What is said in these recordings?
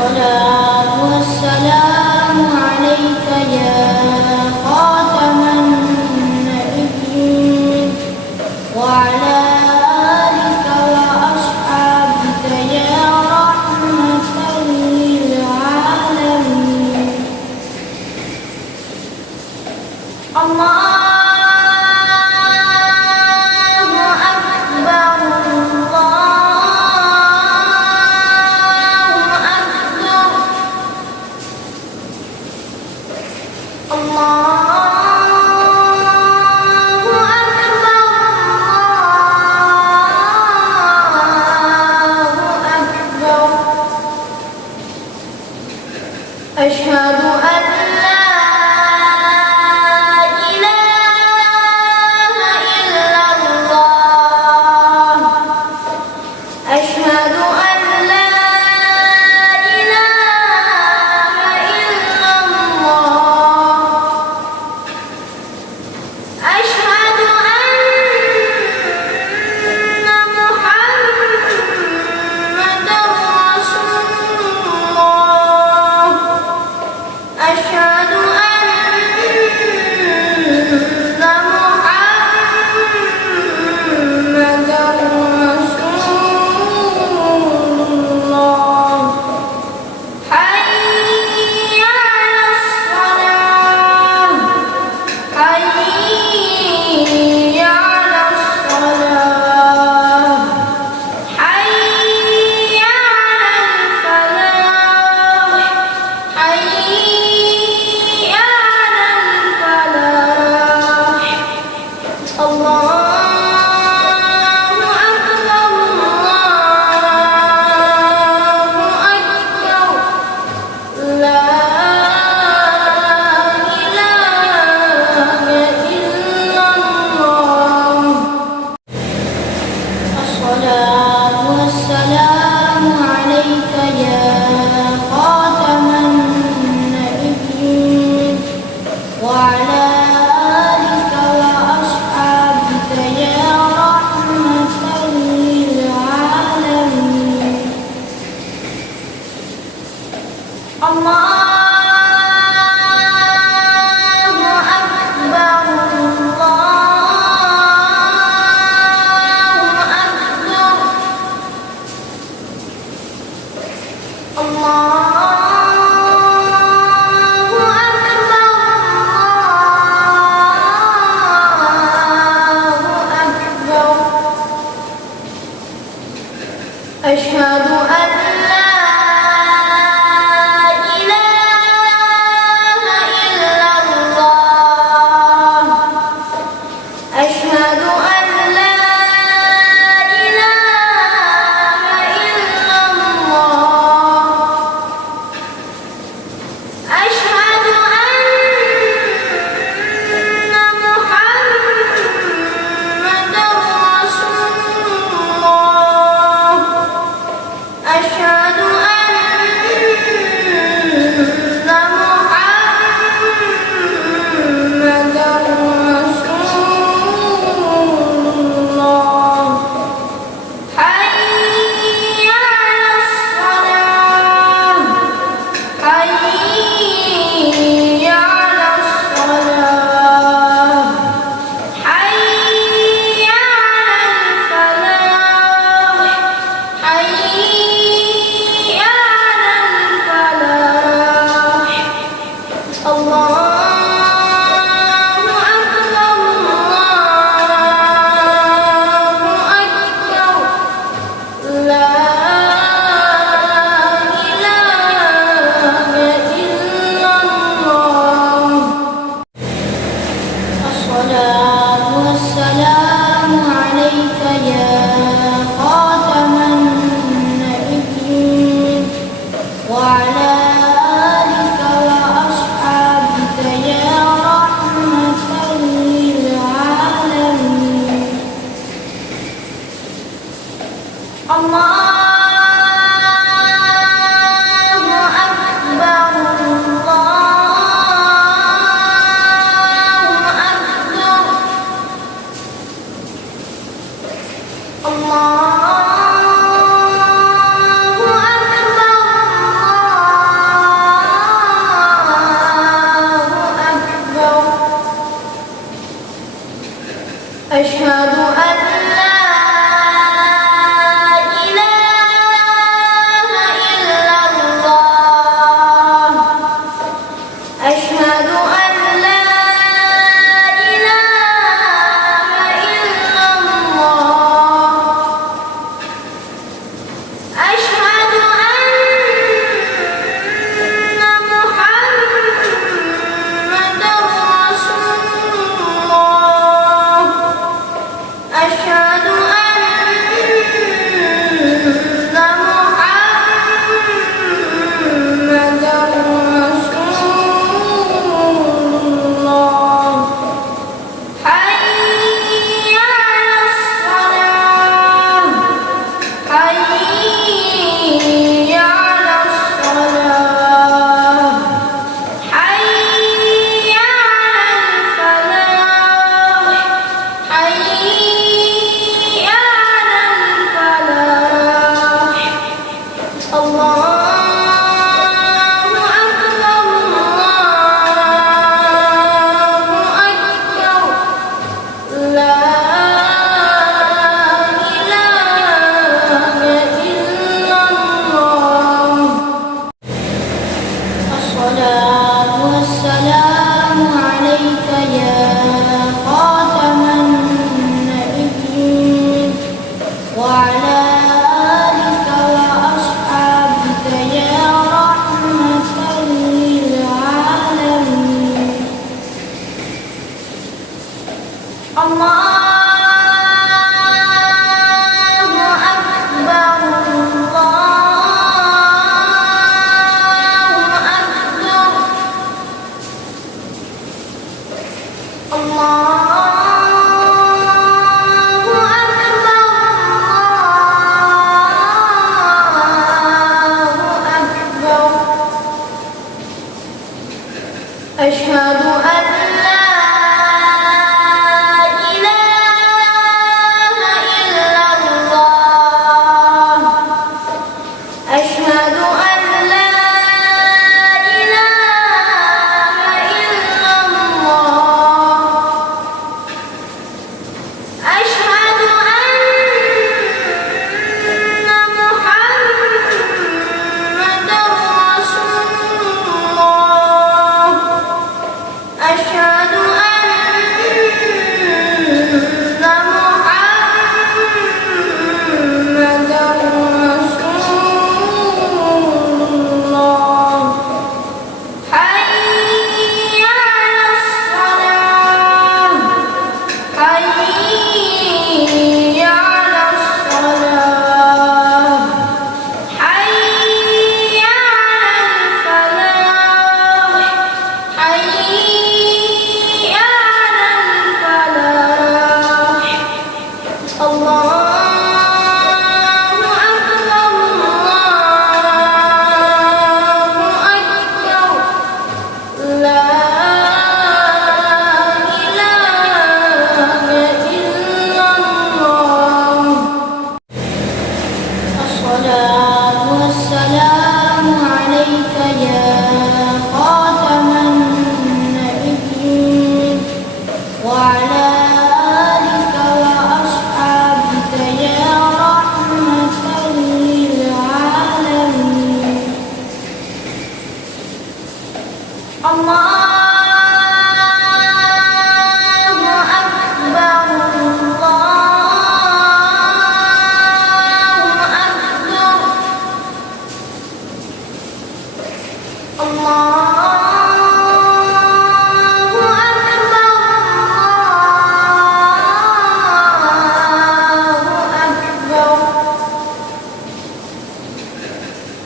الصلاة والسلام عليك يا خاتم النبيين وعلى آلك وأصحابك يا رحمة للعالمين. الله أشهد أن لا إله إلا الله. أشهد أن لا إله إلا الله. أشهد أن محمدًا رسول الله. أشهد أن محمدًا رسول الله. حي على الصلاة. حي على الصلاة. حي على الفلاح. حي على الفلاح. الله أكبر. الله أكبر. لا إله إلا الله. الصلاة والسلام عليك يا خاتم النبيين وعلى آلك وأصحابك يا رحمة للعالمين. الله أكبر. الله أكبر. أشهد أن لا إله إلا الله. أشهد أن لا إله إلا الله. أشهد أن محمدًا رسول الله. أشهد أن محمدًا رسول الله. حي على الصلاة. حي على الصلاة. حي على الفلاح. حي على الفلاح. الله أكبر. الله أكبر. لا إله إلا الله. الصلاة والسلام عليك يا خاتم النبيين وعلى آلك وأصحابك يا رحمة للعالمين. الله أكبر. الله أكبر. الله والصلاة والسلام عليك يا خاتم النبيين وعلى آلك وأصحابك يا رحمة للعالمين. الله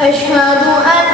أشهد أن